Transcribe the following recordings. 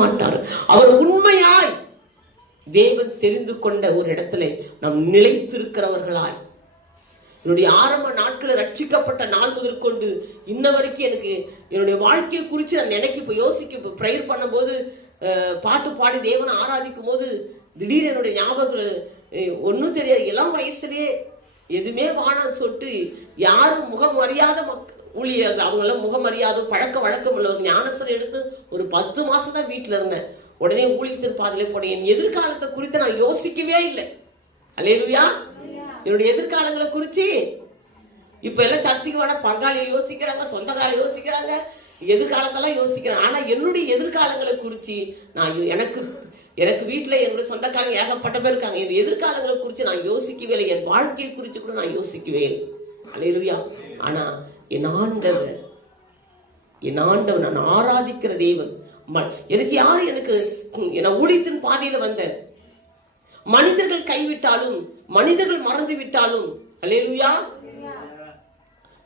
மாட்டார். அவர் உண்மையாய் தேவன் தெரிந்து கொண்ட ஒரு இடத்துல நாம் நிலைத்திருக்கிறவர்களாய், என்னுடைய ஆரம்ப நாட்களை ரட்சிக்கப்பட்ட நாள் முதல் கொண்டு இன்ன வரைக்கும் எனக்கு என்னுடைய வாழ்க்கையை குறித்து நான் நினைக்க, இப்போ யோசிக்க, ப்ரேயர் பண்ணும்போது, பாட்டு பாடி தேவனை ஆராதிக்கும் போது திடீர்னு என்னுடைய ஞாபகம் ஒன்றும் தெரியாது. இளம் வயசுலேயே எதுவுமே வானான்னு சொல்லிட்டு யாரும் முகம் அறியாத ஊழியர், அவங்களாம் முகம் அறியாத பழக்க வழக்கம் உள்ள ஒரு ஞானசரை எடுத்து ஒரு 10 மாசம் தான் வீட்டில் இருந்தேன். உடனே ஊழியத்தின் பாதையிலே போனேன். என் எதிர்காலத்தை குறித்து நான் யோசிக்கவே இல்லை. அல்லேலூயா. என்னுடைய எதிர்காலங்களை குறித்து இப்ப எல்லாம் சர்ச்சைக்கு வர பங்காளியை யோசிக்கிறாங்க, சொந்தக்காரை யோசிக்கிறாங்க, எதிர்காலத்தெல்லாம் யோசிக்கிறாங்க. ஆனா என்னுடைய எதிர்காலங்களை குறித்து நான் எனக்கு வீட்டில் என்னுடைய சொந்தக்காரங்க ஏகப்பட்ட பேர் இருக்காங்க. என் எதிர்காலங்களை குறித்து நான் யோசிக்கவே இல்லை. என் வாழ்க்கையை குறித்து கூட நான் யோசிக்கவே இல்லை. அல்லேலூயா. ஆனா என் ஆண்டவர் நான் ஆராதிக்கிற தேவன், எனக்கு யாரு, எனக்கு ஊழியத்தின் பாதையில வந்த மனிதர்கள் கைவிட்டாலும், மனிதர்கள் மறந்து விட்டாலும், அல்லேலூயா,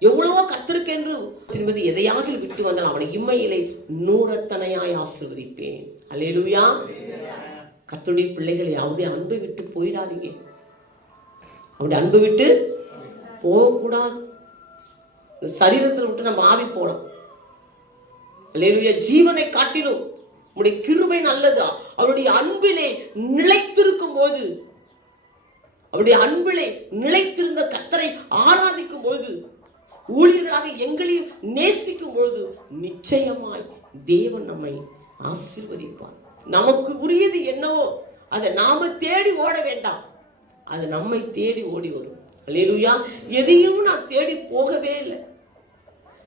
எவ்வளவோ கத்திருக்கென்று திரும்பி எதையாக விட்டு வந்தால் அவனை இம்மையிலே 100 ஆசீர்வதிப்பேன். அல்லேலூயா. கர்த்தருடைய பிள்ளைகளை அவருடைய அன்பை விட்டு போயிடாதீங்க. அவருடைய அன்பு விட்டு போகக்கூடாது. சரீரத்தில் விட்டு நம்ம ஆவி போலாம். அல்லேலூயா. ஜீவனை காட்டிலும் உடைய கிருபை நல்லதா. அவருடைய அன்பிலே நிலைத்திருக்கும் போது, அவருடைய அன்பிலே நிலைத்திருந்த கர்த்தரை ஆராதிக்கும் பொழுது, ஊழியர்களாக எங்களையும் நேசிக்கும் பொழுது நிச்சயமாய் தேவன் நம்மை ஆசீர்வதிப்பார். நமக்கு உரியது என்னவோ அதை நாம தேடி ஓட வேண்டாம், அது நம்மை தேடி ஓடி வரும். அல்லேலூயா. எதையும் நான் தேடி போகவே இல்லை.